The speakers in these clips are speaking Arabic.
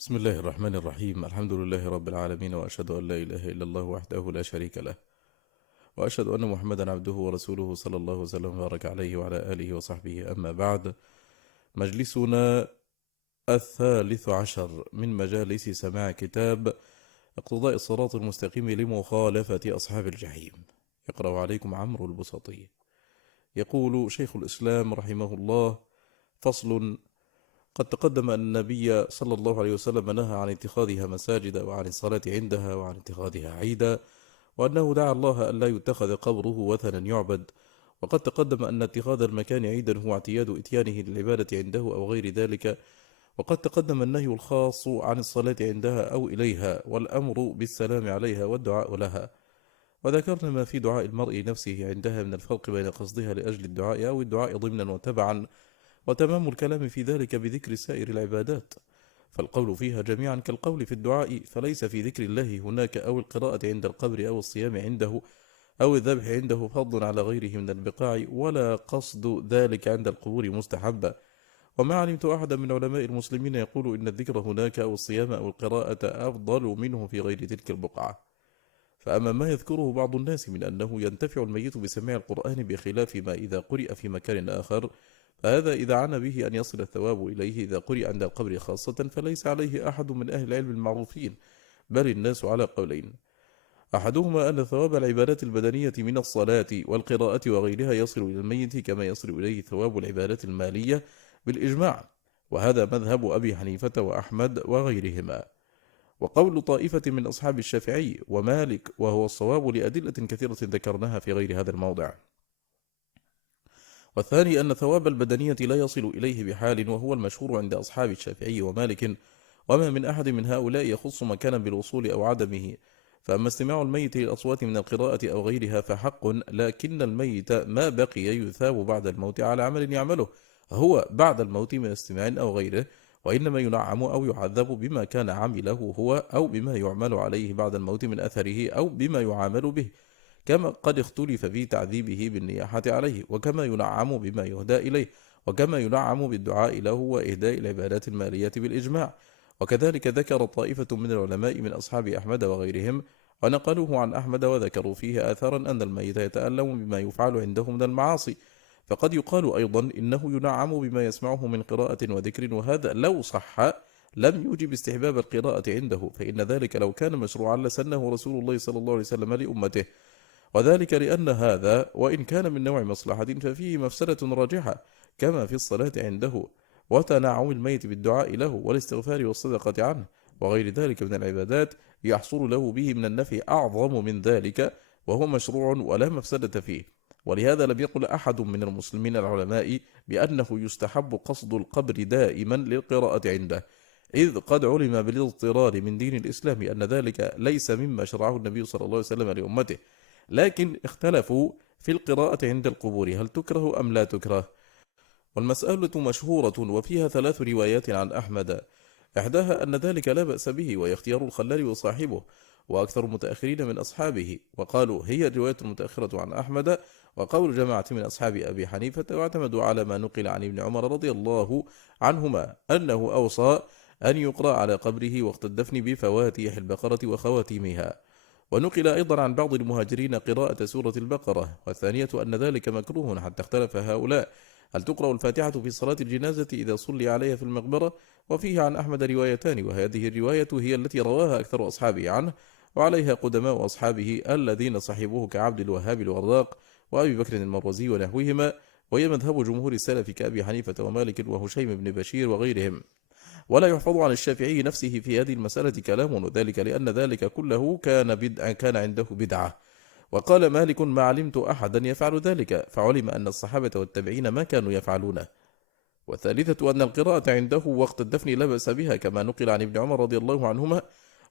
بسم الله الرحمن الرحيم. الحمد لله رب العالمين، وأشهد أن لا إله إلا الله وحده لا شريك له، وأشهد أن محمدا عبده ورسوله صلى الله وسلم وبارك عليه وعلى آله وصحبه. أما بعد، مجلسنا الثالث عشر من مجالس سماع كتاب اقتضاء الصراط المستقيم لمخالفة أصحاب الجحيم. يقرأ عليكم عمرو البسطي. يقول شيخ الإسلام رحمه الله: فصل. قد تقدم أن النبي صلى الله عليه وسلم نهى عن اتخاذها مساجد، وعن الصلاة عندها، وعن اتخاذها عيدا، وأنه دعا الله أن لا يتخذ قبره وثنا يعبد. وقد تقدم أن اتخاذ المكان عيدا هو اعتياد إتيانه للعبادة عنده أو غير ذلك. وقد تقدم النهي الخاص عن الصلاة عندها أو إليها، والأمر بالسلام عليها والدعاء لها. وذكرنا ما في دعاء المرء نفسه عندها من الفرق بين قصدها لأجل الدعاء أو الدعاء ضمنا وتبعا، وتمام الكلام في ذلك بذكر سائر العبادات، فالقول فيها جميعا كالقول في الدعاء، فليس في ذكر الله هناك أو القراءة عند القبر أو الصيام عنده أو الذبح عنده فضل على غيره من البقاع، ولا قصد ذلك عند القبور مستحبة. وما علمت أحدا من علماء المسلمين يقول إن الذكر هناك أو الصيام أو القراءة أفضل منه في غير تلك البقعة. فأما ما يذكره بعض الناس من أنه ينتفع الميت بسماع القرآن بخلاف ما إذا قرئ في مكان آخر، فهذا إذا عنا به أن يصل الثواب إليه إذا قرئ عند القبر خاصة، فليس عليه أحد من أهل العلم المعروفين، بل الناس على قولين: أحدهما أن ثواب العبادات البدنية من الصلاة والقراءة وغيرها يصل إلى الميت كما يصل إليه ثواب العبادات المالية بالإجماع، وهذا مذهب أبي حنيفة وأحمد وغيرهما، وقول طائفة من أصحاب الشافعي ومالك، وهو الصواب لأدلة كثيرة ذكرناها في غير هذا الموضع. والثاني أن ثواب البدنية لا يصل إليه بحال، وهو المشهور عند أصحاب الشافعي ومالك، وما من أحد من هؤلاء يخص مكانا بالوصول أو عدمه. فأما استماع الميت للأصوات من القراءة أو غيرها فحق، لكن الميت ما بقي يثاب بعد الموت على عمل يعمله هو بعد الموت من استماع أو غيره، وإنما ينعم أو يعذب بما كان عمله هو، أو بما يعمل عليه بعد الموت من أثره، أو بما يعامل به، كما قد اختلف في تعذيبه بالنياحة عليه، وكما ينعم بما يهدى إليه، وكما ينعم بالدعاء له وإهداء العبادات المالية بالإجماع. وكذلك ذكر طائفة من العلماء من أصحاب أحمد وغيرهم، ونقلوه عن أحمد، وذكروا فيه آثارا أن الميت يتألم بما يفعل عنده من المعاصي. فقد يقال أيضا إنه ينعم بما يسمعه من قراءة وذكر، وهذا لو صح لم يوجب استحباب القراءة عنده، فإن ذلك لو كان مشروعا لسنه رسول الله صلى الله عليه وسلم لأمته، وذلك لأن هذا وإن كان من نوع مصلحة ففيه مفسدة راجحة، كما في الصلاة عنده، وتنعم الميت بالدعاء له والاستغفار والصدقة عنه، وغير ذلك من العبادات يحصل له به من النفع أعظم من ذلك، وهو مشروع ولا مفسدة فيه. ولهذا لم يقل أحد من المسلمين العلماء بأنه يستحب قصد القبر دائما للقراءة عنده، إذ قد علم بالاضطرار من دين الإسلام أن ذلك ليس مما شرعه النبي صلى الله عليه وسلم لأمته، لكن اختلفوا في القراءة عند القبور هل تكره أم لا تكره. والمسألة مشهورة وفيها 3 روايات عن أحمد، إحداها أن ذلك لا بأس به، وهي اختيار الخلال وصاحبه وأكثر المتأخرين من أصحابه، وقالوا هي رواية متأخرة عن أحمد وقول جماعة من أصحاب أبي حنيفة، واعتمدوا على ما نقل عن ابن عمر رضي الله عنهما أنه أوصى أن يقرأ على قبره وقت الدفن بفواتيح البقرة وخواتيمها. ونقل أيضا عن بعض المهاجرين قراءة سورة البقرة. والثانية أن ذلك مكروه، حتى اختلف هؤلاء هل تقرأ الفاتحة في صلاة الجنازة إذا صلي عليها في المقبرة، وفيه عن أحمد روايتان، وهذه الرواية هي التي رواها أكثر أصحابه عنه، وعليها قدماء أصحابه الذين صحبوه كعبد الوهاب الوراق وأبي بكر المروزي ونحوهما، وهي مذهب جمهور السلف كأبي حنيفة ومالك وهشيم بن بشير وغيرهم. ولا يحفظ عن الشافعي نفسه في هذه المسألة كلام، وذلك لأن ذلك كله كان عنده بدعة. وقال مالك: ما علمت أحدا يفعل ذلك، فعلم أن الصحابة والتابعين ما كانوا يفعلونه. والثالثة أن القراءة عنده وقت الدفن لا بأس بها، كما نقل عن ابن عمر رضي الله عنهما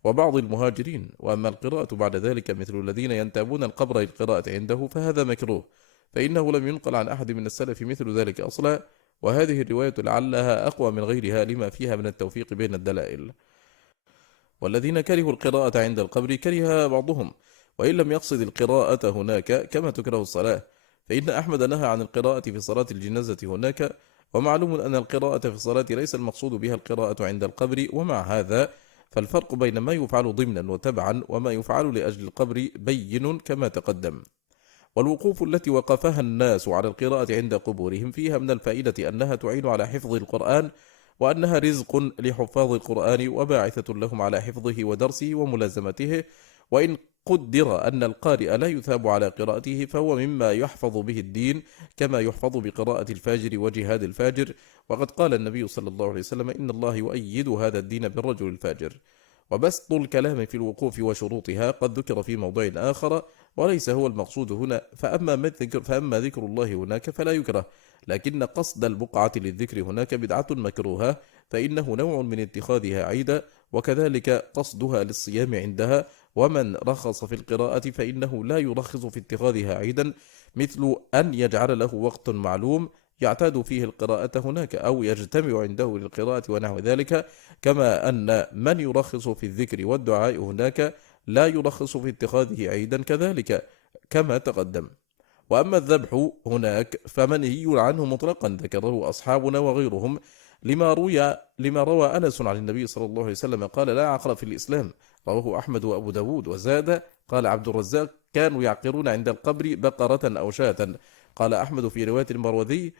وبعض المهاجرين. وأما القراءة بعد ذلك مثل الذين ينتابون القبر للقراءة عنده فهذا مكروه، فإنه لم ينقل عن أحد من السلف مثل ذلك أصلا، وهذه الرواية لعلها أقوى من غيرها لما فيها من التوفيق بين الدلائل. والذين كرهوا القراءة عند القبر كره بعضهم، وإن لم يقصد القراءة هناك كما تكره الصلاة، فإن أحمد نهى عن القراءة في صلاة الجنازة هناك، ومعلوم أن القراءة في الصلاة ليس المقصود بها القراءة عند القبر، ومع هذا فالفرق بين ما يفعل ضمنا وتبعا وما يفعل لأجل القبر بين كما تقدم. والوقوف التي وقفها الناس على القراءة عند قبورهم فيها من الفائدة أنها تعين على حفظ القرآن، وأنها رزق لحفاظ القرآن وباعثة لهم على حفظه ودرسه وملازمته. وإن قدر أن القارئ لا يثاب على قراءته فهو مما يحفظ به الدين، كما يحفظ بقراءة الفاجر وجهاد الفاجر. وقد قال النبي صلى الله عليه وسلم: إن الله يؤيد هذا الدين بالرجل الفاجر. وبسط الكلام في الوقوف وشروطها قد ذكر في موضع آخر، وليس هو المقصود هنا، فأما ذكر الله هناك فلا يكره، لكن قصد البقعة للذكر هناك بدعة مكروهة، فإنه نوع من اتخاذها عيدا، وكذلك قصدها للصيام عندها. ومن رخص في القراءة فإنه لا يرخص في اتخاذها عيدا، مثل أن يجعل له وقت معلوم يعتاد فيه القراءة هناك، أو يجتمع عنده للقراءة ونحو ذلك، كما أن من يرخص في الذكر والدعاء هناك لا يرخص في اتخاذه عيدا كذلك كما تقدم. وأما الذبح هناك فمنهي عنه مطلقا، ذكره أصحابنا وغيرهم، لما روى أنس عن النبي صلى الله عليه وسلم قال: لا عقر في الإسلام، رواه أحمد وأبو داود. وزاد قال عبد الرزاق: كانوا يعقرون عند القبر بقرة أو شاة. قال أحمد في رواية المروذي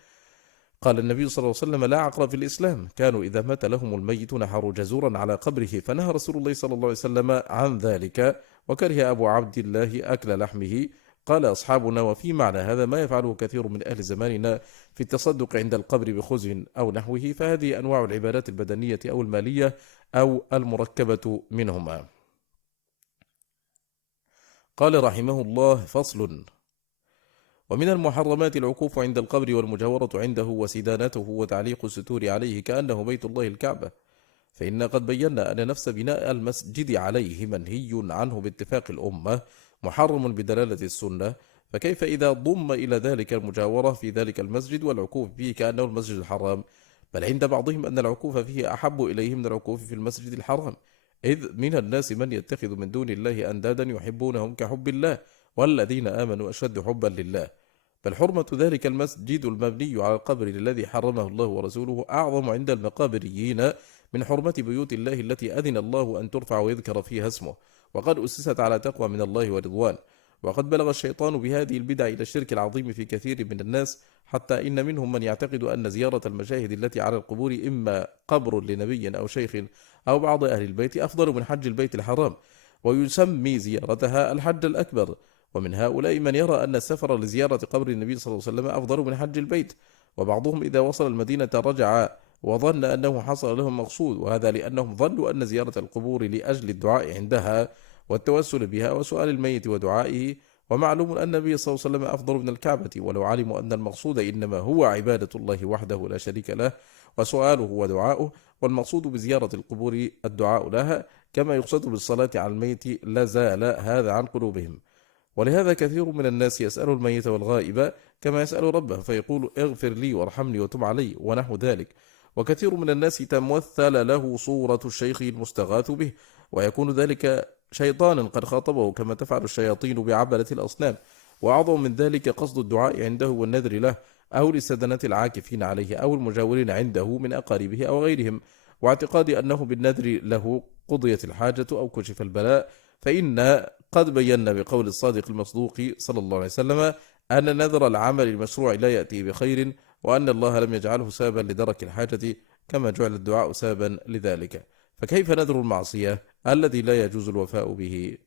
قال النبي صلى الله عليه وسلم: لا عقر في الإسلام، كانوا إذا مات لهم الميت نحروا جزورا على قبره، فنهى رسول الله صلى الله عليه وسلم عن ذلك، وكره أبو عبد الله أكل لحمه. قال أصحابنا: وفي معنى هذا ما يفعله كثير من أهل زماننا في التصدق عند القبر بخبز أو نحوه، فهذه أنواع العبادات البدنية أو المالية أو المركبة منهما. قال رحمه الله: فصل. ومن المحرمات العكوف عند القبر والمجاورة عنده وسدانته وتعليق الستور عليه كأنه بيت الله الكعبة، فإن قد بينا أن نفس بناء المسجد عليه منهي عنه باتفاق الأمة، محرم بدلالة السنة، فكيف إذا ضم إلى ذلك المجاورة في ذلك المسجد والعكوف فيه كأنه المسجد الحرام؟ بل عند بعضهم أن العكوف فيه أحب إليه من العكوف في المسجد الحرام، إذ من الناس من يتخذ من دون الله أندادا يحبونهم كحب الله، والذين آمنوا أشد حبا لله. بل حرمة ذلك المسجد المبني على القبر الذي حرمه الله ورسوله أعظم عند المقابريين من حرمة بيوت الله التي أذن الله أن ترفع ويذكر فيها اسمه، وقد أسست على تقوى من الله ورضوان. وقد بلغ الشيطان بهذه البدع إلى الشرك العظيم في كثير من الناس، حتى إن منهم من يعتقد أن زيارة المشاهد التي على القبور إما قبر لنبي أو شيخ أو بعض أهل البيت أفضل من حج البيت الحرام، ويسمي زيارتها الحج الأكبر. ومن هؤلاء من يرى أن السفر لزيارة قبر النبي صلى الله عليه وسلم أفضل من حج البيت، وبعضهم إذا وصل المدينة رجع وظن أنه حصل لهم مقصود، وهذا لأنهم ظنوا أن زيارة القبور لأجل الدعاء عندها والتوسل بها وسؤال الميت ودعائه. ومعلوم أن النبي صلى الله عليه وسلم أفضل من الكعبة، ولو علموا أن المقصود إنما هو عبادة الله وحده لا شريك له وسؤاله ودعاؤه، والمقصود بزيارة القبور الدعاء لها كما يقصد بالصلاة على الميت، لزال هذا عن قلوبهم. ولهذا كثير من الناس يسأل الميت والغائب كما يسأل ربه، فيقول: اغفر لي وارحمني وتب علي ونحو ذلك. وكثير من الناس تمثل له صورة الشيخ المستغاث به، ويكون ذلك شيطانا قد خاطبه كما تفعل الشياطين بعبدة الأصنام. وأعظم من ذلك قصد الدعاء عنده والنذر له، أو لسدنة العاكفين عليه أو المجاورين عنده من أقاربه أو غيرهم، واعتقاد أنه بالنذر له قضيت الحاجة أو كشف البلاء. فإن قد بينا بقول الصادق المصدوق صلى الله عليه وسلم أن نذر العمل المشروع لا يأتي بخير، وأن الله لم يجعله سببا لدرك الحاجة كما جعل الدعاء سببا لذلك، فكيف نذر المعصية الذي لا يجوز الوفاء به؟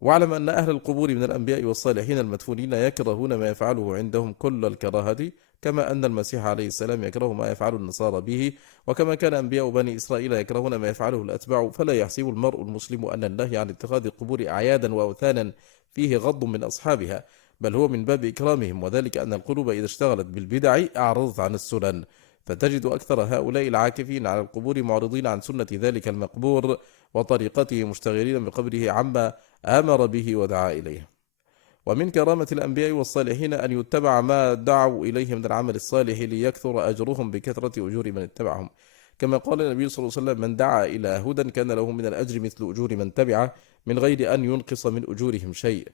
واعلم أن أهل القبور من الأنبياء والصالحين المدفونين يكرهون ما يفعله عندهم كل الكراهة، كما أن المسيح عليه السلام يكره ما يفعل النصارى به، وكما كان أنبياء بني إسرائيل يكرهون ما يفعله الأتباع. فلا يحسب المرء المسلم أن النهي عن اتخاذ القبور أعيادا وأوثانا فيه غض من أصحابها، بل هو من باب إكرامهم، وذلك أن القلوب إذا اشتغلت بالبدع أعرضت عن السنن، فتجد أكثر هؤلاء العاكفين على القبور معرضين عن سنة ذلك المقبور وطريقته، مشتغلين بقبره عما آمر به ودعا إليه. ومن كرامة الأنبياء والصالحين أن يتبع ما دعوا إليه من العمل الصالح ليكثر أجرهم بكثرة أجور من اتبعهم، كما قال النبي صلى الله عليه وسلم: من دعا إلى هدى كان له من الأجر مثل أجور من تبعه من غير أن ينقص من أجورهم شيء.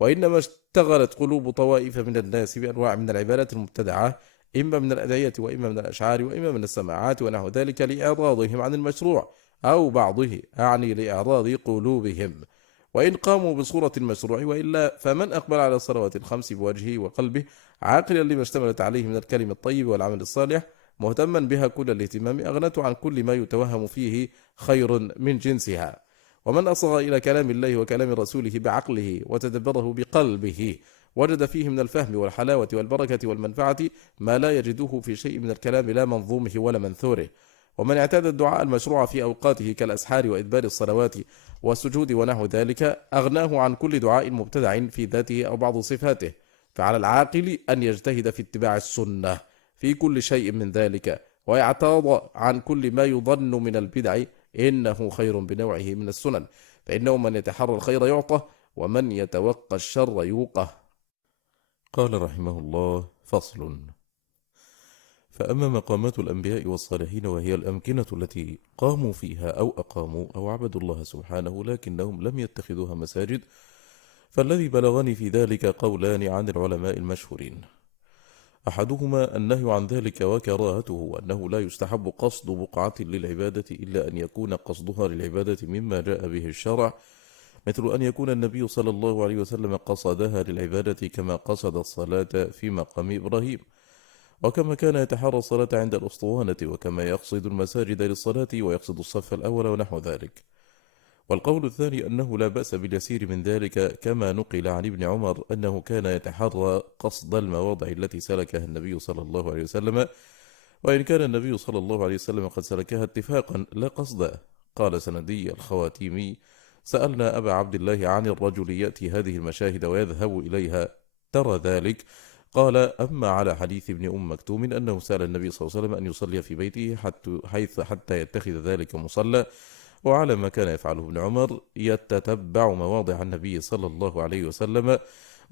وإنما اشتغلت قلوب طوائف من الناس بأنواع من العبادات المبتدعة إما من الأدعية وإما من الأشعار وإما من السماعات ونحو ذلك لإعراضهم عن المشروع أو بعضه، أعني لإعراض قلوبهم، وإن قاموا بصورة المشروع، وإلا فمن أقبل على الصلوات الخمس بوجهه وقلبه عاقلا لما اشتملت عليه من الكلم الطيب والعمل الصالح مهتما بها كل الاهتمام أغنته عن كل ما يتوهم فيه خير من جنسها. ومن أصغى إلى كلام الله وكلام رسوله بعقله وتدبره بقلبه وجد فيه من الفهم والحلاوة والبركة والمنفعة ما لا يجده في شيء من الكلام لا منظومه ولا منثوره. ومن اعتاد الدعاء المشروع في أوقاته كالأسحار وإدبار الصلوات والسجود ونحو ذلك أغناه عن كل دعاء مبتدع في ذاته أو بعض صفاته. فعلى العاقل أن يجتهد في اتباع السنة في كل شيء من ذلك، ويعتاض عن كل ما يظن من البدع إنه خير بنوعه من السنن، فإنه من يتحرى الخير يعطى، ومن يتوقى الشر يوقه. قال رحمه الله: فصل. فأما مقامات الأنبياء والصالحين وهي الأمكنة التي قاموا فيها أو أقاموا أو عبدوا الله سبحانه لكنهم لم يتخذوها مساجد، فالذي بلغني في ذلك قولان عن العلماء المشهورين: أحدهما النهي عن ذلك وكراهته، وأنه لا يستحب قصد بقعة للعبادة إلا أن يكون قصدها للعبادة مما جاء به الشرع، مثل أن يكون النبي صلى الله عليه وسلم قصدها للعبادة كما قصد الصلاة في مقام إبراهيم، وكما كان يتحرى الصلاة عند الأسطوانة، وكما يقصد المساجد للصلاة ويقصد الصف الأول ونحو ذلك. والقول الثاني أنه لا بأس باليسير من ذلك، كما نقل عن ابن عمر أنه كان يتحرى قصد المواضع التي سلكها النبي صلى الله عليه وسلم، وإن كان النبي صلى الله عليه وسلم قد سلكها اتفاقا لا قصدا. قال سندي الخواتيمي: سألنا أبا عبد الله عن الرجل يأتي هذه المشاهد ويذهب إليها، ترى ذلك؟ قال: أما على حديث ابن مكتوم أنه سأل النبي صلى الله عليه وسلم أن يصلي في بيته حتى يتخذ ذلك مصلى، وعلى ما كان يفعله ابن عمر يتتبع مواضع النبي صلى الله عليه وسلم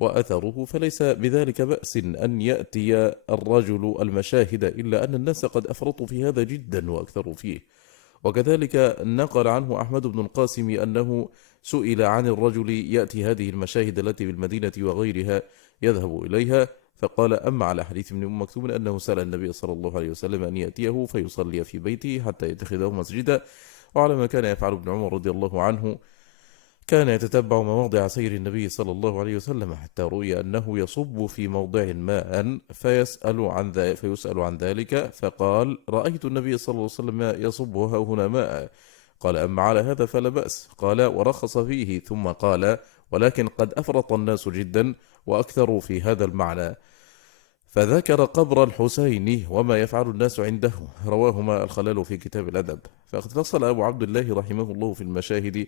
وأثره، فليس بذلك بأس أن يأتي الرجل المشاهد، إلا أن الناس قد أفرطوا في هذا جدا وأكثروا فيه. وكذلك نقل عنه أحمد بن القاسم أنه سئل عن الرجل يأتي هذه المشاهد التي بالمدينة وغيرها يذهب إليها، فقال: أما على حديث ابن مكتوم أنه سأل النبي صلى الله عليه وسلم أن يأتيه فيصلي في بيته حتى يتخذه مسجدا. وعلى ما كان يفعل ابن عمر رضي الله عنه، كان يتتبع مواضع سير النبي صلى الله عليه وسلم حتى رؤي أنه يصب في موضع ماء فيسأل عن ذلك، فقال: رأيت النبي صلى الله عليه وسلم يصب هنا ماء. قال: أما على هذا فلا بأس. قال: ورخص فيه، ثم قال: ولكن قد أفرط الناس جدا وأكثروا في هذا المعنى. فذكر قبر الحسين وما يفعل الناس عنده، رواهما الخلال في كتاب الأدب. فقد فصل أبو عبد الله رحمه الله في المشاهد،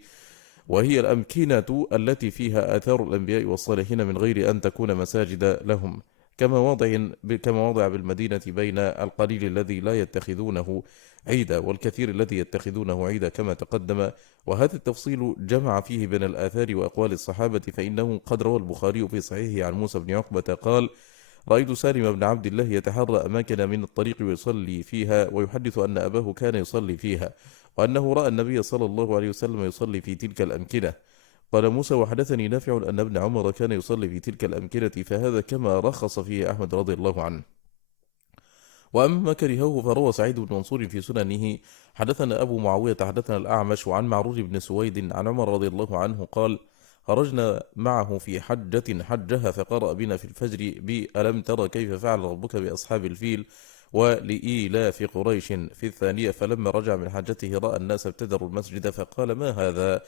وهي الأمكنة التي فيها آثار الأنبياء والصالحين من غير أن تكون مساجد لهم، كمواضع بالمدينة بين القليل الذي لا يتخذونه عيدا والكثير الذي يتخذونه عيدا كما تقدم. وهذا التفصيل جمع فيه بين الآثار وأقوال الصحابة، فإنه قد روى البخاري في صحيحه عن موسى بن عقبة قال: رأيت سالم بن عبد الله يتحرى أماكن من الطريق ويصلي فيها، ويحدث أن أباه كان يصلي فيها، وأنه رأى النبي صلى الله عليه وسلم يصلي في تلك الأمكنة. قال موسى: وحدثني نافع أن ابن عمر كان يصلي في تلك الأمكنة، فهذا كما رخص فيه أحمد رضي الله عنه. وأما ما كرهه فروى سعيد بن منصور في سننه: حدثنا أبو معاوية حدثنا الأعمش عن معرور بن سويد عن عمر رضي الله عنه قال: خرجنا معه في حجة حجها، فقرأ بنا في الفجر بألم ترى كيف فعل ربك بأصحاب الفيل ولإيلاف قريش في الثانية. فلما رجع من حجته رأى الناس ابتدروا المسجد، فقال: ما هذا؟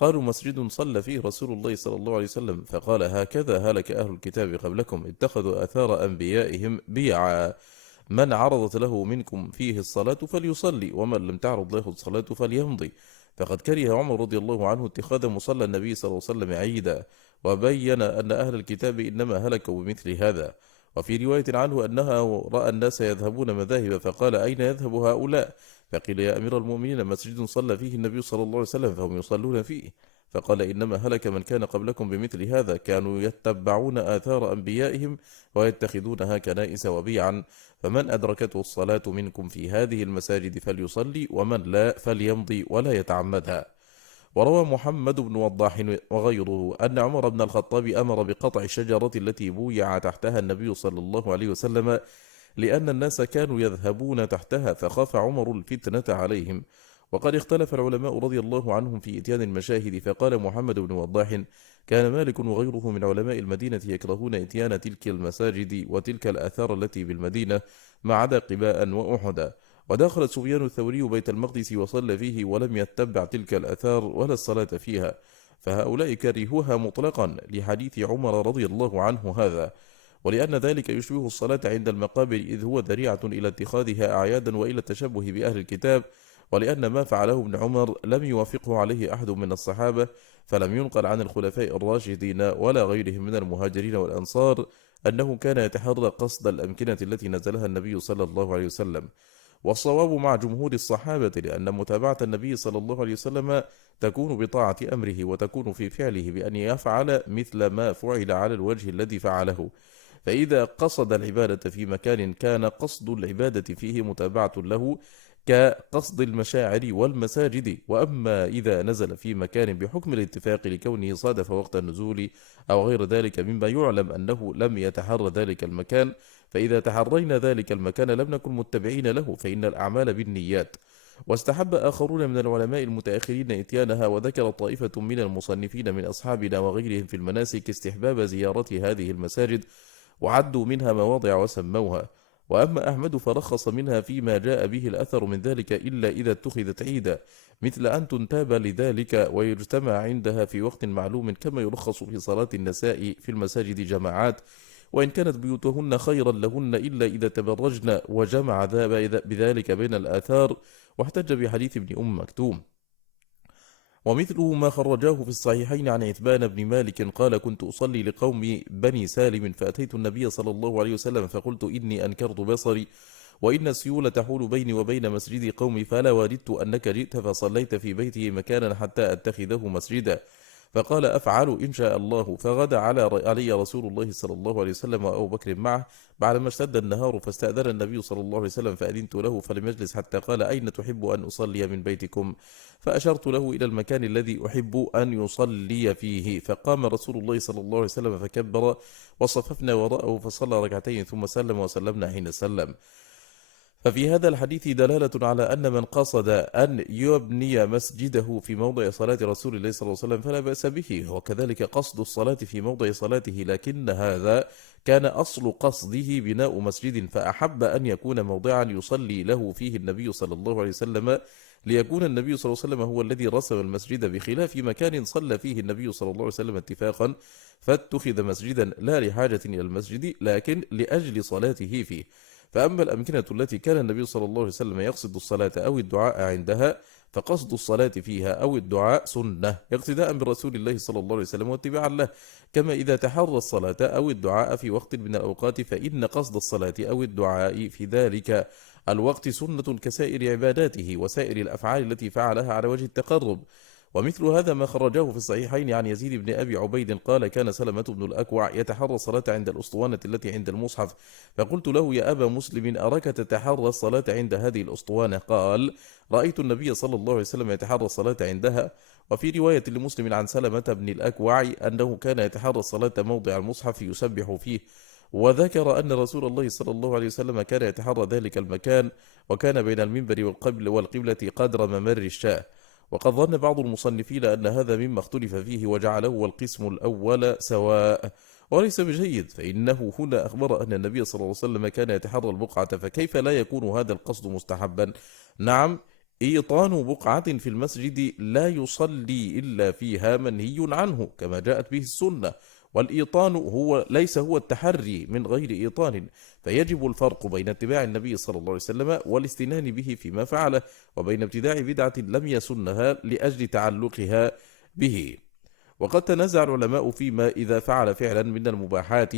قالوا: مسجد صلى فيه رسول الله صلى الله عليه وسلم. فقال: هكذا هلك أهل الكتاب قبلكم، اتخذوا آثار أنبيائهم بيعا، من عرضت له منكم فيه الصلاة فليصلي، ومن لم تعرض له الصلاة فليمضي. فقد كره عمر رضي الله عنه اتخاذ مصلى النبي صلى الله عليه وسلم عيدا، وبين أن أهل الكتاب إنما هلكوا بمثل هذا. وفي رواية عنه أنها رأى الناس يذهبون مذاهب، فقال: أين يذهب هؤلاء؟ فقيل: يا أمير المؤمنين، مسجد صلى فيه النبي صلى الله عليه وسلم فهم يصلون فيه. فقال: إنما هلك من كان قبلكم بمثل هذا، كانوا يتبعون آثار أنبيائهم ويتخذونها كنائس وبيعا، فمن أدركته الصلاة منكم في هذه المساجد فليصلي، ومن لا فليمضي ولا يتعمدها. وروى محمد بن وضاح وغيره أن عمر بن الخطاب أمر بقطع الشجرة التي بويع تحتها النبي صلى الله عليه وسلم لأن الناس كانوا يذهبون تحتها فخاف عمر الفتنة عليهم. وقد اختلف العلماء رضي الله عنهم في إتيان المشاهد، فقال محمد بن وضاح: كان مالك وغيره من علماء المدينة يكرهون إتيان تلك المساجد وتلك الآثار التي بالمدينة ما عدا قباء وأحدا. ودخل سفيان الثوري بيت المقدس وصلى فيه ولم يتبع تلك الآثار ولا الصلاة فيها، فهؤلاء كرهوها مطلقا لحديث عمر رضي الله عنه هذا، ولأن ذلك يشبه الصلاة عند المقابر، إذ هو ذريعة إلى اتخاذها أعيادا وإلى التشبه بأهل الكتاب، ولأن ما فعله ابن عمر لم يوافقه عليه أحد من الصحابة، فلم ينقل عن الخلفاء الراشدين ولا غيرهم من المهاجرين والأنصار أنه كان يتحرى قصد الأمكنة التي نزلها النبي صلى الله عليه وسلم. والصواب مع جمهور الصحابة، لأن متابعة النبي صلى الله عليه وسلم تكون بطاعة أمره، وتكون في فعله بأن يفعل مثل ما فعل على الوجه الذي فعله. فإذا قصد العبادة في مكان كان قصد العبادة فيه متابعة له، كقصد المشاعر والمساجد. وأما إذا نزل في مكان بحكم الاتفاق لكونه صادف وقت النزول أو غير ذلك مما يعلم أنه لم يتحرى ذلك المكان، فإذا تحرينا ذلك المكان لم نكن متبعين له، فإن الأعمال بالنيات. واستحب آخرون من العلماء المتأخرين إتيانها، وذكر طائفة من المصنفين من أصحابنا وغيرهم في المناسك استحباب زيارة هذه المساجد، وعدوا منها مواضع وسموها. وأما أحمد فرخص منها فيما جاء به الأثر من ذلك إلا إذا اتخذت عيدا، مثل أن تنتاب لذلك ويجتمع عندها في وقت معلوم، كما يرخص في صلاة النساء في المساجد جماعات، وإن كانت بيوتهن خيرا لهن إلا إذا تبرجن، وجمع بذلك بين الآثار، واحتج بحديث ابن مكتوم. ومثله ما خرجاه في الصحيحين عن عتبان بن مالك قال: كنت أصلي لقوم بني سالم، فأتيت النبي صلى الله عليه وسلم فقلت: إني أنكرت بصري، وإن السيول تحول بيني وبين مسجد قومي، فلا وددت أنك جئت فصليت في بيته مكانا حتى أتخذه مسجدا. فقال: أفعل إن شاء الله. فغدا علي رسول الله صلى الله عليه وسلم وأبو بكر معه بعدما اشتد النهار، فاستأذن النبي صلى الله عليه وسلم فأذنت له، فلم يجلس حتى قال: أين تحب أن أصلي من بيتكم؟ فأشرت له إلى المكان الذي أحب أن يصلي فيه، فقام رسول الله صلى الله عليه وسلم فكبر، وصففنا وراءه فصلى ركعتين ثم سلم، وسلمنا حين سلم. ففي هذا الحديث دلالة على أن من قصد أن يبني مسجده في موضع صلاة رسول الله صلى الله عليه وسلم فلا بأس به، وكذلك قصد الصلاة في موضع صلاته، لكن هذا كان أصل قصده بناء مسجد، فأحب أن يكون موضعا يصلي له فيه النبي صلى الله عليه وسلم، ليكون النبي صلى الله عليه وسلم هو الذي رسم المسجد، بخلاف مكان صلى فيه النبي صلى الله عليه وسلم اتفاقا فاتخذ مسجدا لا لحاجة إلى المسجد لكن لأجل صلاته فيه. فأما الأمكنة التي كان النبي صلى الله عليه وسلم يقصد الصلاة أو الدعاء عندها، فقصد الصلاة فيها أو الدعاء سنة اقتداء برسول الله صلى الله عليه وسلم واتباعا له، كما إذا تحرى الصلاة أو الدعاء في وقت من الأوقات، فإن قصد الصلاة أو الدعاء في ذلك الوقت سنة كسائر عباداته وسائر الأفعال التي فعلها على وجه التقرب. ومثل هذا ما خرجه في الصحيحين عن يزيد بن أبي عبيد قال: كان سلمة بن الأكوع يتحرى الصلاة عند الأسطوانة التي عند المصحف، فقلت له: يا أبا مسلم، أراك تتحرى الصلاة عند هذه الأسطوانة؟ قال: رأيت النبي صلى الله عليه وسلم يتحرى الصلاة عندها. وفي رواية لمسلم عن سلمة بن الأكوع أنه كان يتحرى الصلاة موضع المصحف يسبح فيه، وذكر أن رسول الله صلى الله عليه وسلم كان يتحرى ذلك المكان، وكان بين المنبر والقبلة قدر ممر الشاة. وقد ظن بعض المصنفين أن هذا مما اختلف فيه وجعله والقسم الأول سواء، وليس بجيد، فإنه هنا أخبر أن النبي صلى الله عليه وسلم كان يتحرى البقعة، فكيف لا يكون هذا القصد مستحبا؟ نعم، إيطان بقعة في المسجد لا يصلي إلا فيها منهي عنه كما جاءت به السنة، والإيطان ليس هو التحري من غير إيطان، فيجب الفرق بين اتباع النبي صلى الله عليه وسلم والاستنان به فيما فعله، وبين ابتداع بدعة لم يسنها لأجل تعلقها به. وقد تنازع العلماء فيما إذا فعل فعلا من المباحات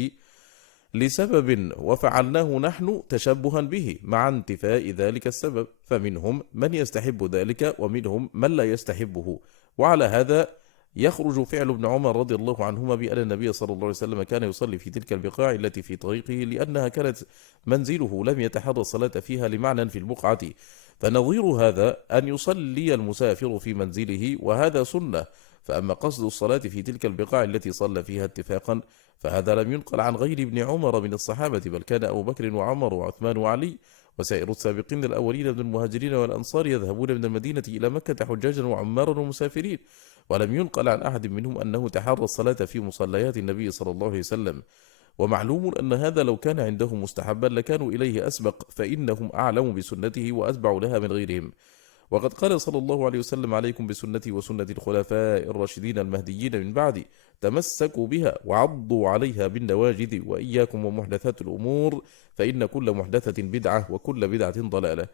لسبب وفعلناه نحن تشبها به مع انتفاء ذلك السبب، فمنهم من يستحب ذلك ومنهم من لا يستحبه. وعلى هذا يخرج فعل ابن عمر رضي الله عنهما بأن النبي صلى الله عليه وسلم كان يصلي في تلك البقاع التي في طريقه، لأنها كانت منزله لم يتحرى الصلاة فيها لمعنى في البقعة. فنظير هذا أن يصلي المسافر في منزله، وهذا سنة. فأما قصد الصلاة في تلك البقاع التي صلى فيها اتفاقا فهذا لم ينقل عن غير ابن عمر من الصحابة، بل كان أبو بكر وعمر وعثمان وعلي وسائر السابقين الأولين من المهاجرين والأنصار يذهبون من المدينة إلى مكة حجاجا وعمارا ومسافرين، ولم ينقل عن أحد منهم أنه تحرى الصلاة في مصليات النبي صلى الله عليه وسلم. ومعلوم أن هذا لو كان عندهم مستحبا لكانوا إليه أسبق، فإنهم أعلم بسنته وأتبع لها من غيرهم. وقد قال صلى الله عليه وسلم: عليكم بسنتي وسنة الخلفاء الراشدين المهديين من بعدي، تمسكوا بها وعضوا عليها بالنواجذ، وإياكم ومحدثات الأمور، فإن كل محدثة بدعة وكل بدعة ضلالة.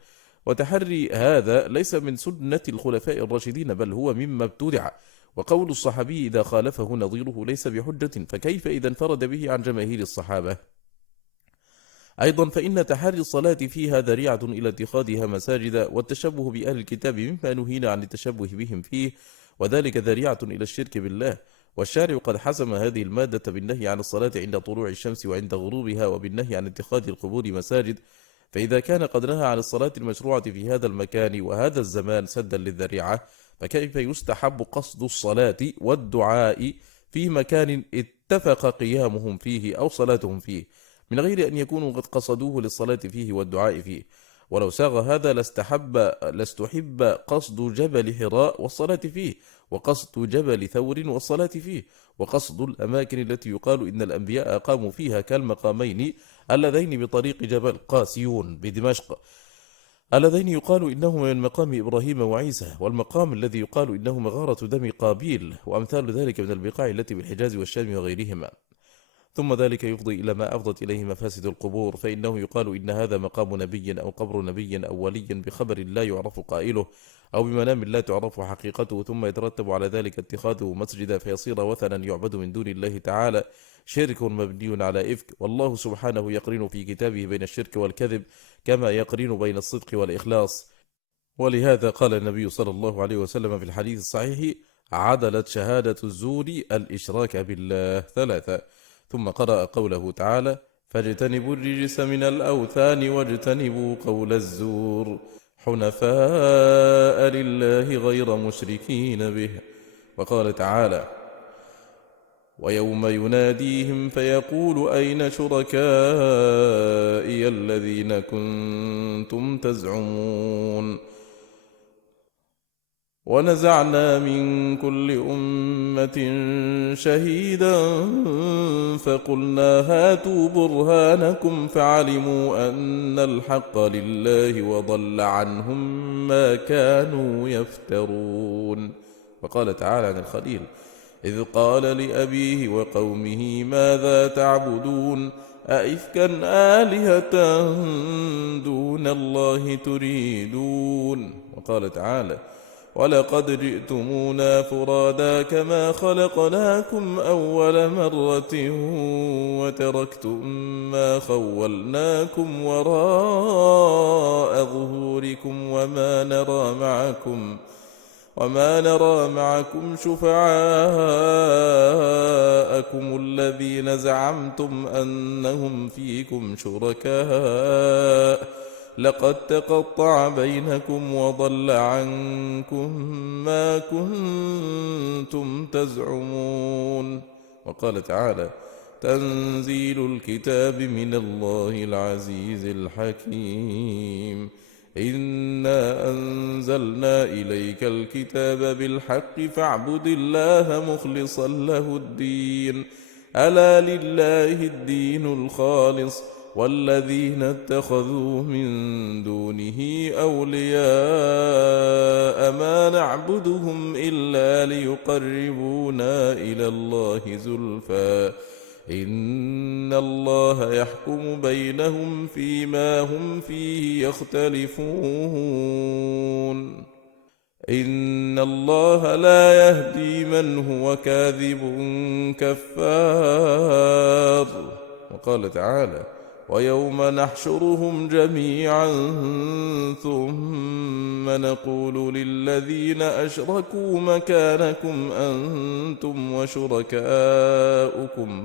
وتحري هذا ليس من سنة الخلفاء الراشدين، بل هو مما ابتدع. وقول الصحابي إذا خالفه نظيره ليس بحجة، فكيف إذا انفرد به عن جماهير الصحابة؟ أيضا فإن تحري الصلاة فيها ذريعة إلى اتخاذها مساجد، والتشبه بأهل الكتاب مما نهينا عن التشبه بهم فيه، وذلك ذريعة إلى الشرك بالله. والشارع قد حسم هذه المادة بالنهي عن الصلاة عند طلوع الشمس وعند غروبها، وبالنهي عن اتخاذ القبور مساجد. فإذا كان قد نهى عن الصلاة المشروعة في هذا المكان وهذا الزمان سدا للذريعة، فكيف يستحب قصد الصلاة والدعاء في مكان اتفق قيامهم فيه أو صلاتهم فيه، من غير أن يكونوا قد قصدوه للصلاة فيه والدعاء فيه؟ ولو ساغ هذا لاستحب قصد جبل حراء والصلاة فيه، وقصد جبل ثور والصلاة فيه، وقصد الأماكن التي يقال إن الأنبياء قاموا فيها، كالمقامين اللذين بطريق جبل قاسيون بدمشق، اللذين يقال إنهما من مقام إبراهيم وعيسى، والمقام الذي يقال إنه مغارة دم قابيل، وأمثال ذلك من البقاع التي بالحجاز والشام وغيرهما. ثم ذلك يفضي إلى ما أفضت إليه مفاسد القبور، فإنه يقال إن هذا مقام نبي أو قبر نبي أو ولي بخبر لا يعرف قائله، أو بمنام لا تعرف حقيقته، ثم يترتب على ذلك اتخاذه مسجدا فيصير وثنا يعبد من دون الله تعالى، شرك مبني على إفك. والله سبحانه يقرن في كتابه بين الشرك والكذب كما يقرن بين الصدق والإخلاص. ولهذا قال النبي صلى الله عليه وسلم في الحديث الصحيح: عدلت شهادة الزور الإشراك بالله 3. ثم قرأ قوله تعالى: فاجتنبوا الرجس من الأوثان واجتنبوا قول الزور حنفاء لله غير مشركين به. وقال تعالى: ويوم يناديهم فيقول أين شركائي الذين كنتم تزعمون. ونزعنا من كل أمة شهيدا فقلنا هاتوا برهانكم فعلموا أن الحق لله وضل عنهم ما كانوا يفترون. وقال تعالى عن الخليل: إذ قال لأبيه وقومه ماذا تعبدون أئفكا آلهة دون الله تريدون. وقال تعالى: ولقد جئتمونا فرادا كما خلقناكم أول مرة وتركتم ما خولناكم وراء ظهوركم وما نرى معكم شفعاءكم الذين زعمتم أنهم فيكم شركاء لقد تقطع بينكم وضل عنكم ما كنتم تزعمون. وقال تعالى: تنزيل الكتاب من الله العزيز الحكيم. إنا أنزلنا إليك الكتاب بالحق فاعبد الله مخلصا له الدين ألا لله الدين الخالص والذين اتخذوا من دونه أولياء ما نعبدهم إلا ليقربونا إلى الله زلفى إن الله يحكم بينهم فيما هم فيه يختلفون إن الله لا يهدي من هو كاذب كفار. وقال تعالى: ويوم نحشرهم جميعا ثم نقول للذين أشركوا مكانكم أنتم وشركاؤكم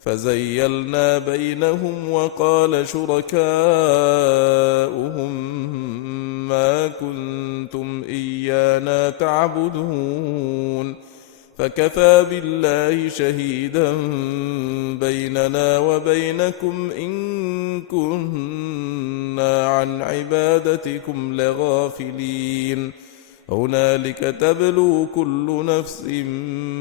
فزيلنا بينهم وقال شركاؤهم ما كنتم إيانا تعبدون فكفى بالله شهيدا بيننا وبينكم إن كنا عن عبادتكم لغافلين هنالك تبلو كل نفس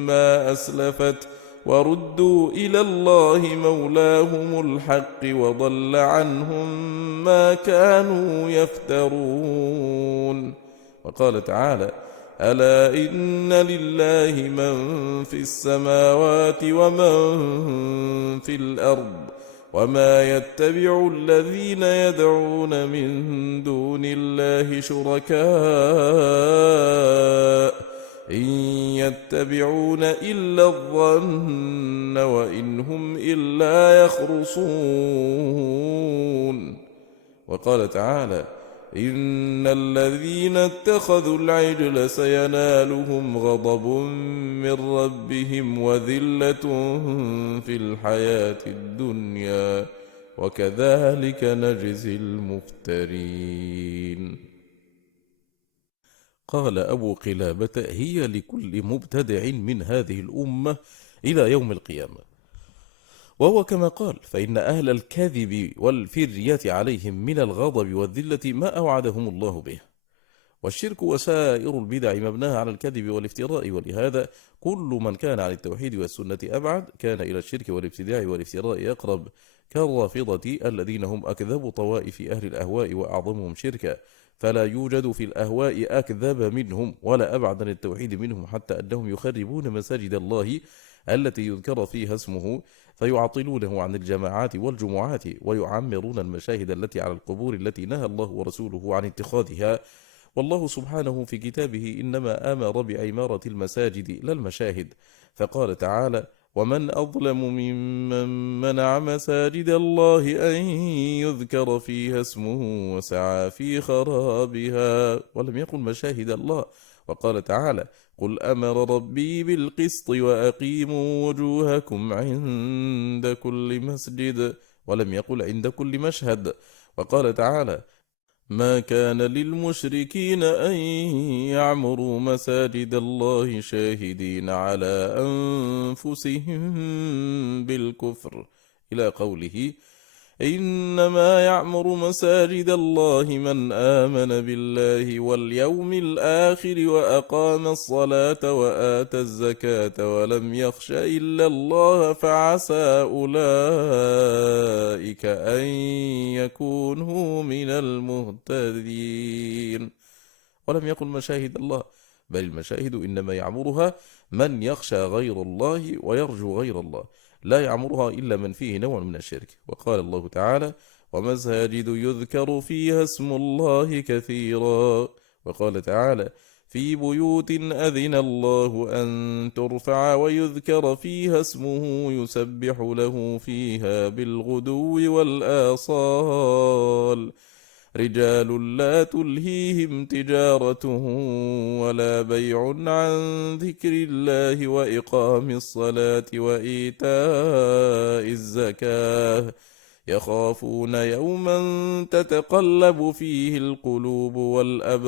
ما أسلفت وردوا إلى الله مولاهم الحق وضل عنهم ما كانوا يفترون. وقال تعالى: ألا إن لله من في السماوات ومن في الأرض وما يتبع الذين يدعون من دون الله شركاء إن يتبعون إلا الظن وإن هم إلا يخرصون. وقال تعالى: إن الذين اتخذوا العجل سينالهم غضب من ربهم وذلة في الحياة الدنيا وكذلك نجزي المفترين. قال أبو قلابة: هي لكل مبتدع من هذه الأمة إلى يوم القيامة. وهو كما قال: فإن أهل الكذب والفرية عليهم من الغضب والذلة ما أوعدهم الله به. والشرك وسائر البدع مبناها على الكذب والافتراء، ولهذا كل من كان عن التوحيد والسنة أبعد كان إلى الشرك والابتداع والافتراء أقرب، كالرافضة الذين هم أكذب طوائف أهل الأهواء وأعظمهم شركا، فلا يوجد في الأهواء أكذب منهم ولا أبعد عن التوحيد منهم، حتى أنهم يخربون مساجد الله التي يذكر فيها اسمه فيعطلونه عن الجماعات والجمعات، ويعمرون المشاهد التي على القبور التي نهى الله ورسوله عن اتخاذها. والله سبحانه في كتابه إنما أمر بعمارة المساجد لا المشاهد، فقال تعالى: ومن أظلم ممن منع مساجد الله أن يذكر فيها اسمه وسعى في خرابها، ولم يقل مشاهد الله. وقال تعالى: قل أمر ربي بالقسط وأقيموا وجوهكم عند كل مسجد، ولم يقل عند كل مشهد. وقال تعالى: ما كان للمشركين أن يعمروا مساجد الله شاهدين على أنفسهم بالكفر، إلى قوله: إنما يعمر مساجد الله من آمن بالله واليوم الآخر وأقام الصلاة وآتى الزكاة ولم يخش إلا الله فعسى أولئك أن يكونوا من المهتدين. ولم يقل مشاهد الله، بل المشاهد إنما يعمرها من يخشى غير الله ويرجو غير الله، لا يعمرها إلا من فيه نوع من الشرك. وقال الله تعالى: ومساجد يذكر فيها اسم الله كثيرا. وقال تعالى: في بيوت أذن الله أن ترفع ويذكر فيها اسمه يسبح له فيها بالغدو والآصال رجال لا تلهيهم تجارة ولا بيع عن ذكر الله وإقام الصلاة وإيتاء الزكاة يخافون يوما تتقلب فيه القلوب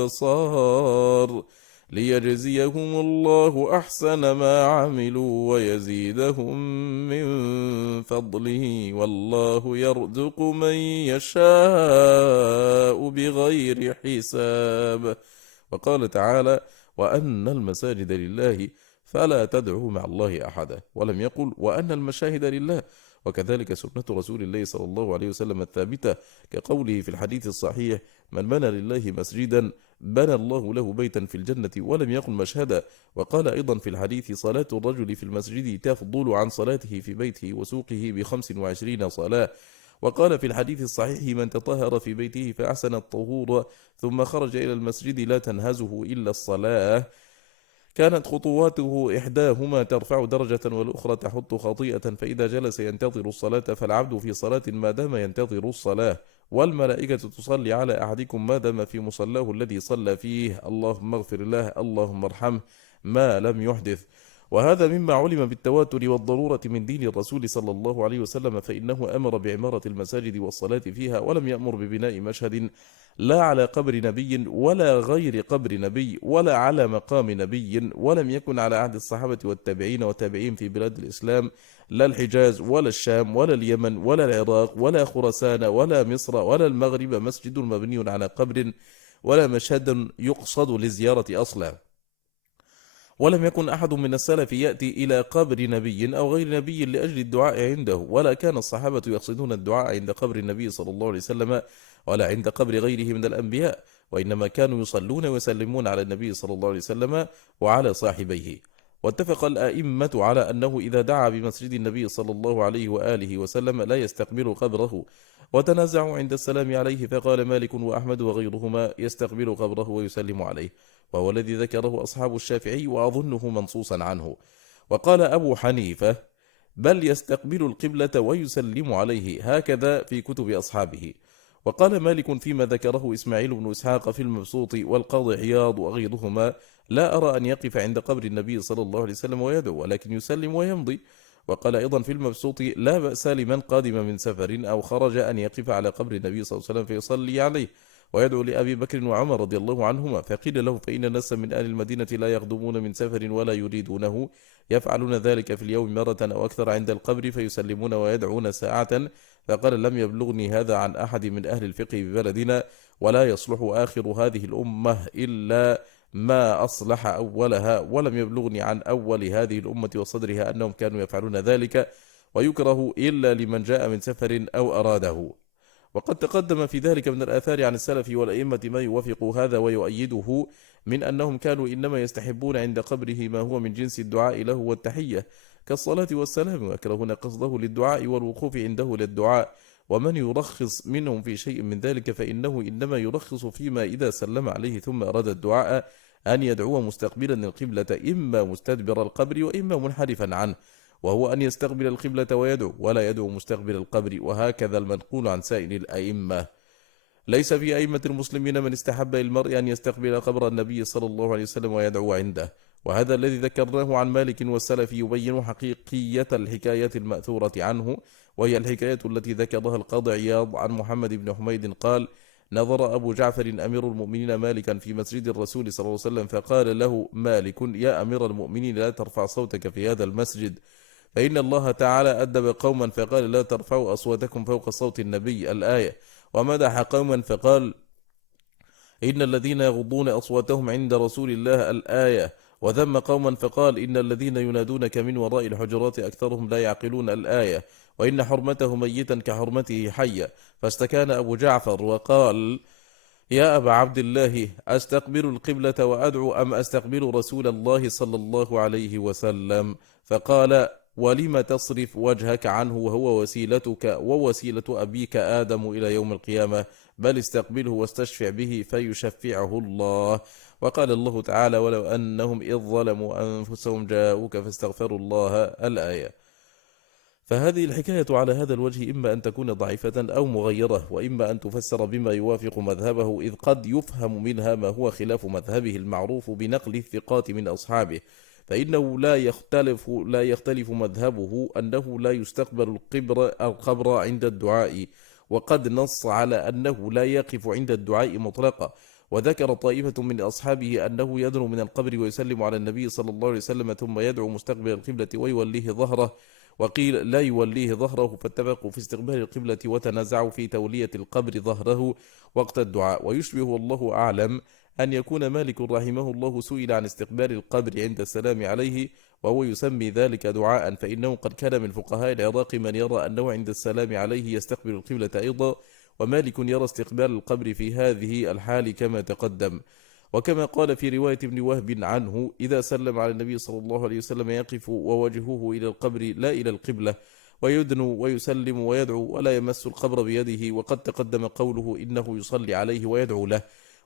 والأبصار ليجزيهم الله أحسن ما عملوا ويزيدهم من فضله والله يرزق من يشاء بغير حساب. وقال تعالى: وأن المساجد لله فلا تدعوا مع الله أحدا، ولم يقل وأن المشاهد لله. وكذلك سنة رسول الله صلى الله عليه وسلم الثابتة، كقوله في الحديث الصحيح: من بنى لله مسجدا بنى الله له بيتا في الجنة، ولم يقل مشهدا. وقال أيضا في الحديث: صلاة الرجل في المسجد تفضل عن صلاته في بيته وسوقه ب25 صلاة. وقال في الحديث الصحيح: من تطهر في بيته فأحسن الطهور ثم خرج إلى المسجد لا تنهزه إلا الصلاة كانت خطواته إحداهما ترفع درجة والأخرى تحط خطيئة، فإذا جلس ينتظر الصلاة فالعبد في صلاة ما دام ينتظر الصلاة، والملائكة تصلي على أحدكم ما دام في مصلاه الذي صلى فيه، اللهم اغفر له اللهم ارحمه ما لم يحدث. وهذا مما علم بالتواتر والضرورة من دين الرسول صلى الله عليه وسلم، فإنه أمر بعمارة المساجد والصلاة فيها، ولم يأمر ببناء مشهد لا على قبر نبي ولا غير قبر نبي ولا على مقام نبي، ولم يكن على عهد الصحابة والتابعين وتابعين في بلاد الإسلام لا الحجاز ولا الشام ولا اليمن ولا العراق ولا خراسان ولا مصر ولا المغرب مسجد مبني على قبر ولا مشهد يقصد لزيارة أصلا. ولم يكن أحد من السلف يأتي إلى قبر نبي أو غير نبي لأجل الدعاء عنده، ولا كان الصحابة يقصدون الدعاء عند قبر النبي صلى الله عليه وسلم ولا عند قبر غيره من الأنبياء، وإنما كانوا يصلون ويسلمون على النبي صلى الله عليه وسلم وعلى صاحبيه. واتفق الآئمة على أنه إذا دعا بمسجد النبي صلى الله عليه وآله وسلم لا يستقبل قبره، وتنازعوا عند السلام عليه، فقال مالك وأحمد وغيرهما يستقبل قبره ويسلم عليه، وهو الذي ذكره أصحاب الشافعي وأظنه منصوصا عنه. وقال أبو حنيفة بل يستقبل القبلة ويسلم عليه، هكذا في كتب أصحابه. وقال مالك فيما ذكره إسماعيل بن إسحاق في المبسوط والقاضي عياض وغيرهما لا أرى أن يقف عند قبر النبي صلى الله عليه وسلم ويدعو، ولكن يسلم ويمضي. وقال أيضا في المبسوط لا بأس لمن قادم من سفر أو خرج أن يقف على قبر النبي صلى الله عليه وسلم فيصلي عليه ويدعو لأبي بكر وعمر رضي الله عنهما. فقيل له فإن ناسا من أهل المدينة لا يغدمون من سفر ولا يريدونه يفعلون ذلك في اليوم مرة أو أكثر عند القبر فيسلمون ويدعون ساعة. فقال لم يبلغني هذا عن أحد من أهل الفقه ببلدنا، ولا يصلح آخر هذه الأمة إلا ما أصلح أولها، ولم يبلغني عن أول هذه الأمة وصدرها أنهم كانوا يفعلون ذلك، ويكره إلا لمن جاء من سفر أو أراده. وقد تقدم في ذلك من الآثار عن السلف والأئمة ما يوافق هذا ويؤيده، من أنهم كانوا إنما يستحبون عند قبره ما هو من جنس الدعاء له والتحية كالصلاة والسلام، ويكرهون قصده للدعاء والوقوف عنده للدعاء. ومن يرخص منهم في شيء من ذلك فإنه إنما يرخص فيما إذا سلم عليه ثم أراد الدعاء أن يدعو مستقبلا القبلة، إما مستدبر القبر وإما منحرفا عنه، وهو أن يستقبل القبلة ويدعو ولا يدعو مستقبل القبر، وهكذا المنقول عن سائر الأئمة. ليس في أئمة المسلمين من استحب للمرء أن يستقبل قبر النبي صلى الله عليه وسلم ويدعو عنده، وهذا الذي ذكرناه عن مالك والسلف يبين حقيقية الحكاية المأثورة عنه، وهي الحكاية التي ذكرها القاضي عياض عن محمد بن حميد قال: نظر أبو جعفر أمير المؤمنين مالكا في مسجد الرسول صلى الله عليه وسلم، فقال له مالك: يا أمير المؤمنين لا ترفع صوتك في هذا المسجد، فإن الله تعالى أدب قوما فقال: لا ترفعوا أصواتكم فوق صوت النبي، الآية. ومدح قوما فقال: إن الذين يغضون أصواتهم عند رسول الله، الآية. وذم قوما فقال: إن الذين ينادونك من وراء الحجرات أكثرهم لا يعقلون، الآية. وإن حرمته ميتا كحرمته حيا. فاستكان أبو جعفر وقال: يا أبا عبد الله، أستقبل القبلة وأدعو أم أستقبل رسول الله صلى الله عليه وسلم؟ فقال: ولم تصرف وجهك عنه وهو وسيلتك ووسيلة أبيك آدم إلى يوم القيامة، بل استقبله واستشفع به فيشفعه الله. وقال الله تعالى: ولو أنهم إذ ظلموا أنفسهم جاءوك فاستغفروا الله، الآية. فهذه الحكاية على هذا الوجه إما أن تكون ضعيفة أو مغيرة، وإما أن تفسر بما يوافق مذهبه، إذ قد يفهم منها ما هو خلاف مذهبه المعروف بنقل الثقات من أصحابه، فإنه لا يختلف مذهبه أنه لا يستقبل القبر عند الدعاء، وقد نص على أنه لا يقف عند الدعاء مطلقا. وذكر طائفة من أصحابه أنه يدنو من القبر ويسلم على النبي صلى الله عليه وسلم ثم يدعو مستقبل القبلة ويوليه ظهره، وقيل لا يوليه ظهره، فاتفقوا في استقبال القبلة وتنازعوا في تولية القبر ظهره وقت الدعاء. ويشبه والله أعلم أن يكون مالك رحمه الله سئل عن استقبال القبر عند السلام عليه وهو يسمي ذلك دعاء، فإنه قد كان من فقهاء العراق من يرى أنه عند السلام عليه يستقبل القبلة أيضا، ومالك يرى استقبال القبر في هذه الحال كما تقدم. وكما قال في رواية ابن وهب عنه: إذا سلم على النبي صلى الله عليه وسلم يقف ووجهه إلى القبر لا إلى القبلة، ويدنو ويسلم ويدعو ولا يمس القبر بيده. وقد تقدم قوله إنه يصلي عليه ويدعو له.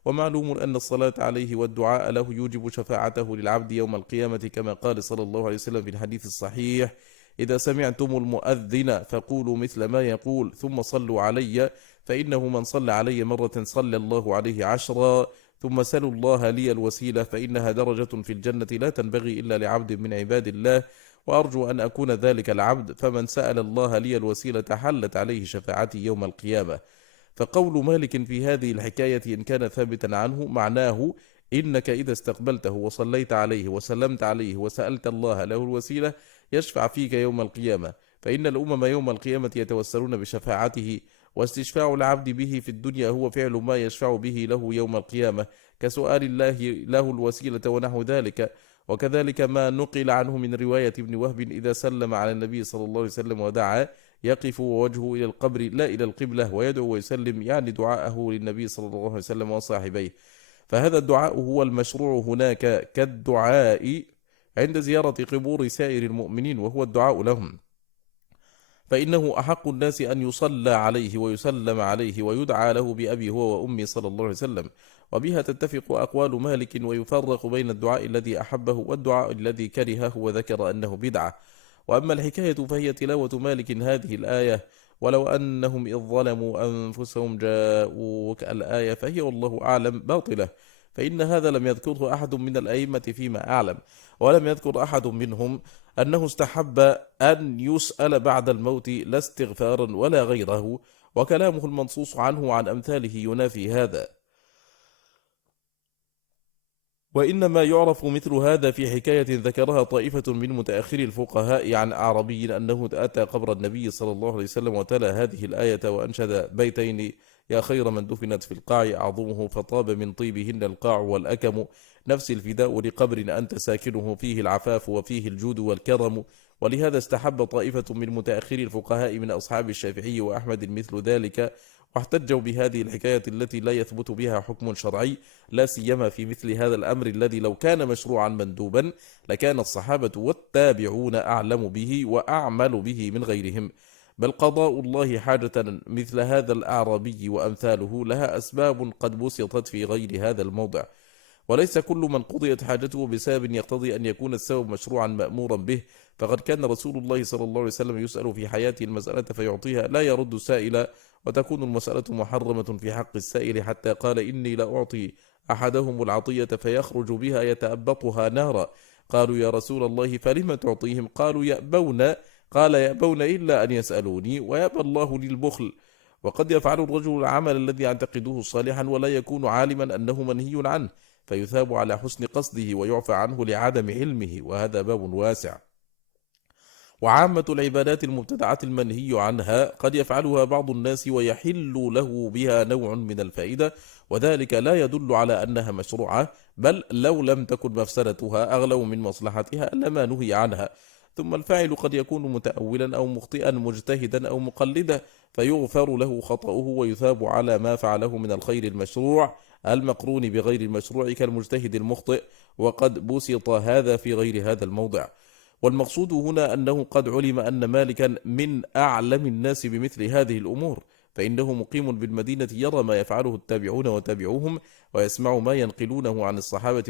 ومعلوم أن الصلاة عليه والدعاء له يوجب شفاعته للعبد يوم القيامة، كما قال صلى الله عليه وسلم في الحديث الصحيح: إذا سمعتم المؤذن فقولوا مثل ما يقول ثم صلوا علي، فإنه من صلى علي مرة صلى الله عليه 10، ثم سلوا الله لي الوسيلة فإنها درجة في الجنة لا تنبغي إلا لعبد من عباد الله، وأرجو أن أكون ذلك العبد، فمن سأل الله لي الوسيلة حلت عليه شفاعتي يوم القيامة. فقول مالك في هذه الحكاية إن كان ثابتا عنه معناه إنك إذا استقبلته وصليت عليه وسلمت عليه وسألت الله له الوسيلة يشفع فيك يوم القيامة، فإن الأمم يوم القيامة يتوسلون بشفاعته، واستشفاع العبد به في الدنيا هو فعل ما يشفع به له يوم القيامة، كسؤال الله له الوسيلة ونحو ذلك. وكذلك ما نقل عنه من رواية ابن وهب إذا سلم على النبي صلى الله عليه وسلم ودعا يقف ووجهه إلى القبر لا إلى القبلة ويدعو ويسلم، يعني دعاءه للنبي صلى الله عليه وسلم وصاحبيه، فهذا الدعاء هو المشروع هناك كالدعاء عند زيارة قبور سائر المؤمنين، وهو الدعاء لهم، فإنه أحق الناس أن يصلى عليه ويسلم عليه ويدعى له بأبي هو وأمي صلى الله عليه وسلم. وبها تتفق أقوال مالك، ويفرق بين الدعاء الذي أحبه والدعاء الذي كرهه وذكر أنه بدعة. وأما الحكاية فهي تلاوة مالك هذه الآية: ولو أنهم إذ ظلموا أنفسهم جاءوك الآية، فهي والله أعلم باطلة، فإن هذا لم يذكره أحد من الأئمة فيما أعلم، ولم يذكر أحد منهم أنه استحب أن يسأل بعد الموت لا استغفارا ولا غيره، وكلامه المنصوص عنه وعن أمثاله ينافي هذا. وإنما يعرف مثل هذا في حكاية ذكرها طائفة من متأخر الفقهاء عن أعربي أنه أتى قبر النبي صلى الله عليه وسلم وتلا هذه الآية وأنشد بيتين: يا خير من دفنت في القاع أعظمه، فطاب من طيبهن القاع والأكم، نفس الفداء لقبر أنت ساكنه، فيه العفاف وفيه الجود والكرم. ولهذا استحب طائفة من متأخر الفقهاء من أصحاب الشافعي وأحمد مثل ذلك، واحتجوا بهذه الحكاية التي لا يثبت بها حكم شرعي، لا سيما في مثل هذا الأمر الذي لو كان مشروعا مندوبا لكان الصحابة والتابعون أعلم به وأعمل به من غيرهم. بل قضاء الله حاجة مثل هذا الأعرابي وأمثاله لها أسباب قد بسطت في غير هذا الموضع، وليس كل من قضيت حاجته بسبب يقتضي أن يكون السبب مشروعا مأمورا به، فقد كان رسول الله صلى الله عليه وسلم يسأل في حياته المسألة فيعطيها لا يرد سائلا، وتكون المسألة محرمة في حق السائل، حتى قال: إني لأعطي أحدهم العطية فيخرج بها يتأبطها نارا. قالوا: يا رسول الله فلم تعطيهم؟ قالوا: يأبون. قال: يأبون إلا أن يسألوني، ويأبى الله للبخل. وقد يفعل الرجل العمل الذي يعتقده صالحا ولا يكون عالما أنه منهي عنه، فيثاب على حسن قصده ويعفى عنه لعدم علمه، وهذا باب واسع. وعامة العبادات المبتدعة المنهي عنها قد يفعلها بعض الناس ويحل له بها نوع من الفائدة، وذلك لا يدل على أنها مشروعة، بل لو لم تكن مفسدتها أغلب من مصلحتها لما نهي عنها. ثم الفاعل قد يكون متأولا أو مخطئا مجتهدا أو مقلدا، فيغفر له خطأه ويثاب على ما فعله من الخير المشروع المقرون بغير المشروع كالمجتهد المخطئ، وقد بسط هذا في غير هذا الموضع. والمقصود هنا أنه قد علم أن مالكا من أعلم الناس بمثل هذه الأمور، فإنه مقيم بالمدينة يرى ما يفعله التابعون وتابعوهم، ويسمع ما ينقلونه عن الصحابة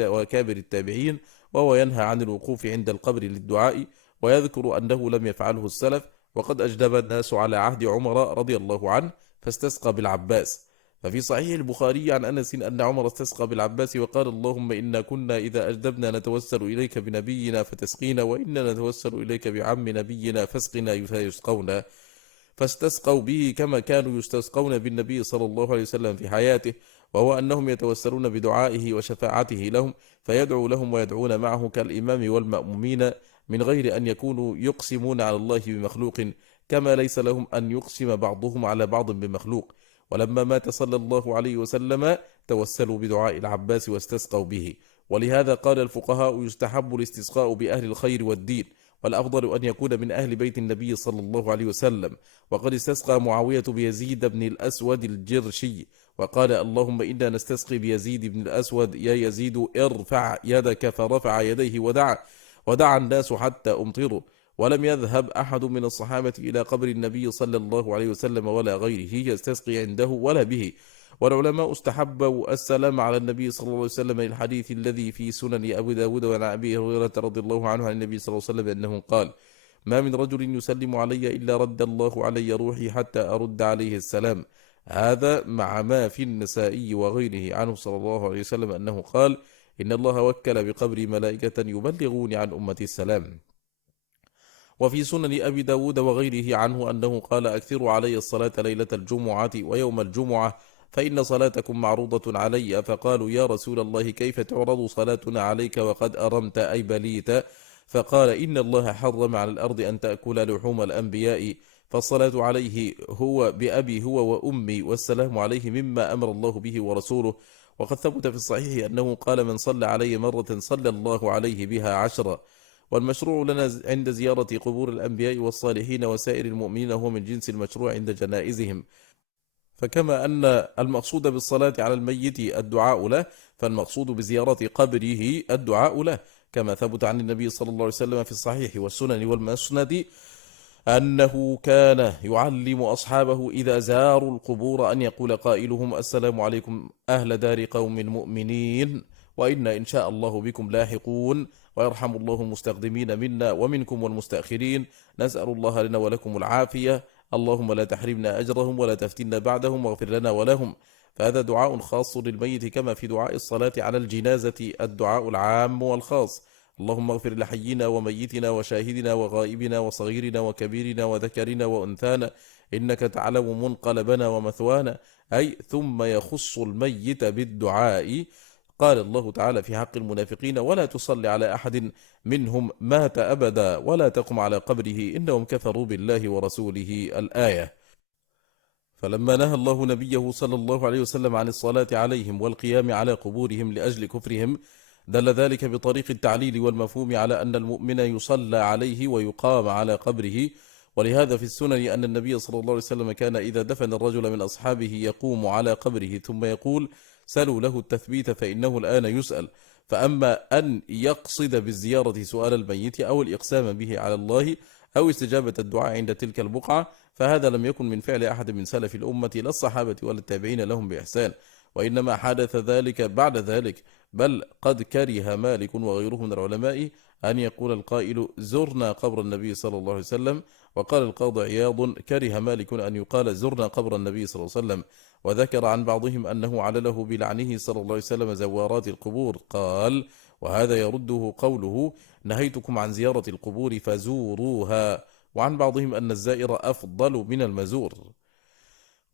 وأكابر التابعين، وهو ينهى عن الوقوف عند القبر للدعاء، ويذكر أنه لم يفعله السلف. وقد أجدب الناس على عهد عمر رضي الله عنه فاستسقى بالعباس، ففي صحيح البخاري عن أنس أن عمر استسقى بالعباس وقال: اللهم إنا كنا إذا أجدبنا نتوسل إليك بنبينا فتسقينا، وإنا نتوسل إليك بعم نبينا فاسقنا فيسقونا. فاستسقوا به كما كانوا يستسقون بالنبي صلى الله عليه وسلم في حياته، وهو أنهم يتوسلون بدعائه وشفاعته لهم، فيدعو لهم ويدعون معه كالإمام والمأمومين، من غير أن يكونوا يقسمون على الله بمخلوق، كما ليس لهم أن يقسم بعضهم على بعض بمخلوق. ولما مات صلى الله عليه وسلم توسلوا بدعاء العباس واستسقوا به. ولهذا قال الفقهاء: يستحب الاستسقاء بأهل الخير والدين، والأفضل أن يكون من أهل بيت النبي صلى الله عليه وسلم. وقد استسقى معاوية بيزيد بن الأسود الجرشي وقال: اللهم إنا نستسقي بيزيد بن الأسود، يا يزيد ارفع يدك، فرفع يديه ودعا الناس حتى أمطروا. ولم يذهب أحد من الصحابة إلى قبر النبي صلى الله عليه وسلم ولا غيره يستسقي عنده ولا به. والعلماء استحبوا السلام على النبي صلى الله عليه وسلم للحديث الذي في سنن أبي داود وعن أبي هريرة رضي الله عنه عن النبي صلى الله عليه وسلم أنه قال: ما من رجل يسلم علي إلا رد الله علي روحي حتى أرد عليه السلام. هذا مع ما في النسائي وغيره عنه صلى الله عليه وسلم أنه قال: إن الله وكل بقبري ملائكة يبلغون عن أمتي السلام. وفي سنن أبي داود وغيره عنه أنه قال: أكثروا علي الصلاة ليلة الجمعة ويوم الجمعة فإن صلاتكم معروضة علي. فقالوا: يا رسول الله، كيف تعرض صلاتنا عليك وقد أرمت أي بليت؟ فقال: إن الله حرم على الأرض أن تأكل لحوم الأنبياء، فالصلاة عليه هو بأبي هو وأمي، والسلام عليه مما أمر الله به ورسوله. وقد ثبت في الصحيح أنه قال: من صلى علي مرة صلى الله عليه بها 10. والمشروع لنا عند زيارة قبور الأنبياء والصالحين وسائر المؤمنين هو من جنس المشروع عند جنائزهم. فكما أن المقصود بالصلاة على الميت الدعاء له، فالمقصود بزيارة قبره الدعاء له، كما ثبت عن النبي صلى الله عليه وسلم في الصحيح والسنن والمسند أنه كان يعلم أصحابه إذا زاروا القبور أن يقول قائلهم: السلام عليكم أهل دار قوم مؤمنين، وإنا إن شاء الله بكم لاحقون، ويرحم الله المستقدمين منا ومنكم والمستأخرين، نسأل الله لنا ولكم العافية، اللهم لا تحرمنا أجرهم ولا تفتنا بعدهم، واغفر لنا ولهم. فهذا دعاء خاص للميت، كما في دعاء الصلاة على الجنازة الدعاء العام والخاص: اللهم اغفر لحينا وميتنا وشاهدنا وغائبنا وصغيرنا وكبيرنا وذكرنا وأنثانا، إنك تعلم منقلبنا ومثوانا. أي ثم يخص الميت بالدعاء. قال الله تعالى في حق المنافقين: ولا تصلي على أحد منهم مات أبدا ولا تقم على قبره إنهم كفروا بالله ورسوله. الآية. فلما نهى الله نبيه صلى الله عليه وسلم عن الصلاة عليهم والقيام على قبورهم لأجل كفرهم، دل ذلك بطريق التعليل والمفهوم على أن المؤمن يصلى عليه ويقام على قبره. ولهذا في السنن أن النبي صلى الله عليه وسلم كان إذا دفن الرجل من أصحابه يقوم على قبره ثم يقول: سلوا له التثبيت فإنه الآن يسأل. فأما أن يقصد بالزيارة سؤال الميت أو الإقسام به على الله أو استجابة الدعاء عند تلك البقعة، فهذا لم يكن من فعل أحد من سلف الأمة، لا الصحابة ولا التابعين لهم بإحسان، وإنما حدث ذلك بعد ذلك. بل قد كره مالك وغيره من العلماء أن يقول القائل: زرنا قبر النبي صلى الله عليه وسلم. وقال القاضي عياض: كره مالك أن يقال زرنا قبر النبي صلى الله عليه وسلم. وذكر عن بعضهم أنه علله بلعنه صلى الله عليه وسلم زوارات القبور. قال: وهذا يرده قوله: نهيتكم عن زيارة القبور فزوروها. وعن بعضهم أن الزائر أفضل من المزور.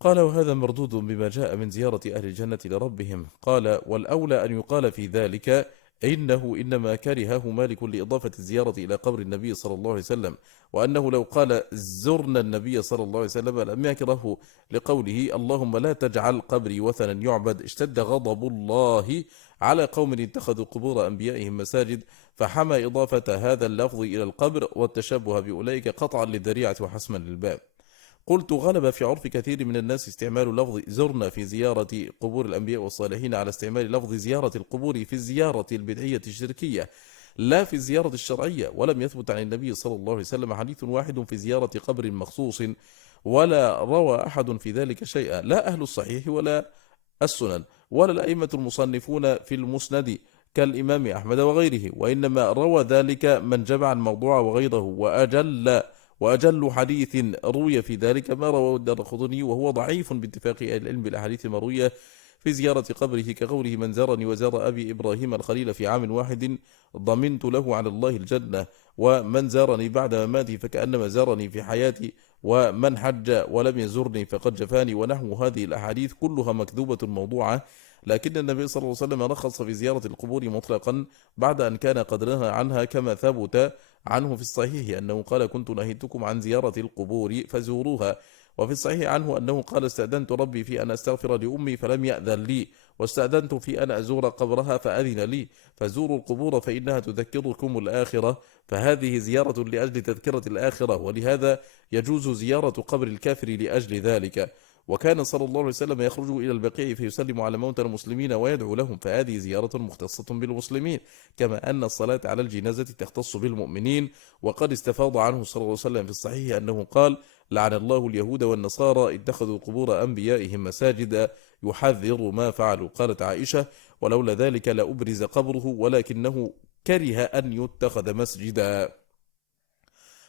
قال: وهذا مردود بما جاء من زيارة أهل الجنة لربهم. قال: والأولى أن يقال في ذلك إنه إنما كرهه مالك لإضافة الزيارة إلى قبر النبي صلى الله عليه وسلم، وأنه لو قال زرنا النبي صلى الله عليه وسلم لم يكرهه لقوله: اللهم لا تجعل قبري وثنا يعبد. اشتد غضب الله على قوم اتخذوا قبور أنبيائهم مساجد، فحمى إضافة هذا اللفظ إلى القبر والتشبه بأولئك قطعا للذريعة وحسما للباب. قلت: غلب في عرف كثير من الناس استعمال لفظ زرنا في زيارة قبور الأنبياء والصالحين على استعمال لفظ زيارة القبور في الزيارة البدعية الشركية، لا في الزيارة الشرعية. ولم يثبت عن النبي صلى الله عليه وسلم حديث واحد في زيارة قبر مخصوص، ولا روى أحد في ذلك شيئا، لا أهل الصحيح ولا السنن ولا الأئمة المصنفون في المسند كالإمام أحمد وغيره، وإنما روى ذلك من جمع الموضوع وغيره. وأجل حديث روي في ذلك ما رواه الدارقطني، وهو ضعيف باتفاق أهل العلم بالأحاديث المروية في زيارة قبره، كقوله: من زارني وزار أبي إبراهيم الخليل في عام واحد ضمنت له على الله الجنة، ومن زارني بعد مماتي فكأنما زارني في حياتي، ومن حج ولم يزرني فقد جفاني، ونحو هذه الأحاديث كلها مكذوبة موضوعة. لكن النبي صلى الله عليه وسلم رخص في زيارة القبور مطلقا بعد أن كان قد نهى عنها، كما ثبت عنه في الصحيح أنه قال: كنت نهيتكم عن زيارة القبور فزوروها. وفي الصحيح عنه أنه قال: استأذنت ربي في أن أستغفر لأمي فلم يأذن لي، واستأذنت في أن أزور قبرها فأذن لي، فزوروا القبور فإنها تذكركم الآخرة. فهذه زيارة لأجل تذكرة الآخرة، ولهذا يجوز زيارة قبر الكافر لأجل ذلك. وكان صلى الله عليه وسلم يخرج إلى البقيع فيسلم على موتى المسلمين ويدعو لهم، فهذه زيارة مختصة بالمسلمين، كما أن الصلاة على الجنازة تختص بالمؤمنين. وقد استفاض عنه صلى الله عليه وسلم في الصحيح أنه قال: لعن الله اليهود والنصارى اتخذوا قبور أنبيائهم مساجدا، يحذر ما فعلوا. قالت عائشة: ولولا ذلك لأبرز قبره ولكنه كره أن يتخذ مسجدا.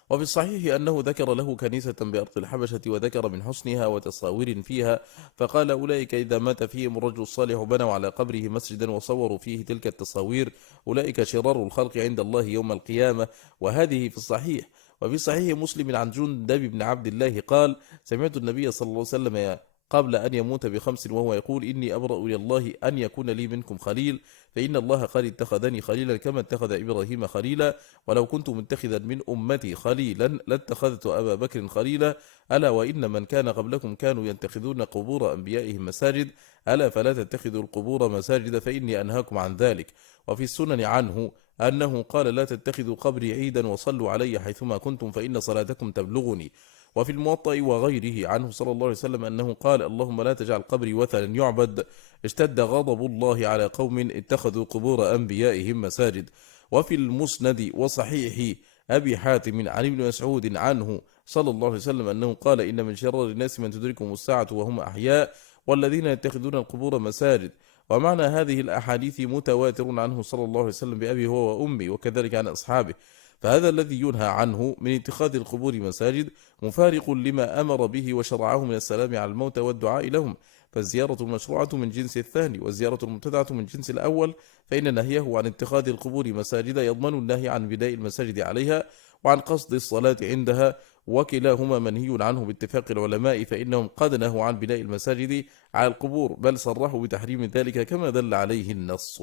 وفي الصحيح أنه ذكر له كنيسة بأرض الحبشة وذكر من حسنها وتصاوير فيها، فقال: أولئك إذا مات فيهم الرجل الصالح بنوا على قبره مسجدا وصوروا فيه تلك التصاوير، أولئك شرار الخلق عند الله يوم القيامة. وهذه في الصحيح. وفي صحيح مسلم عن جندب بن عبد الله قال: سمعت النبي صلى الله عليه وسلم قبل أن يموت ب5 وهو يقول: إني أبرأ إلى الله أن يكون لي منكم خليل، فإن الله قد اتخذني خليلا كما اتخذ إبراهيم خليلا، ولو كنت متخذا من أمتي خليلا لاتخذت أبا بكر خليلا، ألا وإن من كان قبلكم كانوا يتخذون قبور أنبيائهم مساجد، ألا فلا تتخذوا القبور مساجد فإني أنهاكم عن ذلك. وفي السنن عنه أنه قال: لا تتخذوا قبري عيدا وصلوا علي حيثما كنتم فإن صلاتكم تبلغني. وفي الموطأ وغيره عنه صلى الله عليه وسلم أنه قال: اللهم لا تجعل قبري وثنا يعبد، اشتد غضب الله على قوم اتخذوا قبور أنبيائهم مساجد. وفي المسند وصحيح أبي حاتم عن ابن مسعود عنه صلى الله عليه وسلم أنه قال: إن من شرار الناس من تدركهم الساعة وهم أحياء، والذين يتخذون القبور مساجد. ومعنى هذه الأحاديث متواتر عنه صلى الله عليه وسلم بأبي هو وأمي، وكذلك عن أصحابه. فهذا الذي ينهى عنه من اتخاذ القبور مساجد مفارق لما أمر به وشرعه من السلام على الموتى والدعاء لهم، فالزيارة المشروعة من جنس الثاني، والزيارة المبتدعة من جنس الأول، فإن نهيه عن اتخاذ القبور مساجد يضمن النهي عن بناء المساجد عليها وعن قصد الصلاة عندها، وكلاهما منهي عنه باتفاق العلماء، فإنهم قد نهوا عن بناء المساجد على القبور، بل صرحوا بتحريم ذلك كما دل عليه النص.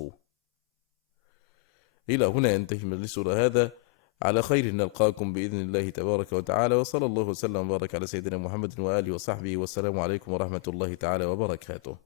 إلى هنا ينتهي مجلسنا هذا، على خير نلقاكم بإذن الله تبارك وتعالى، وصلى الله وسلم وبارك على سيدنا محمد وآله وصحبه، والسلام عليكم ورحمة الله تعالى وبركاته.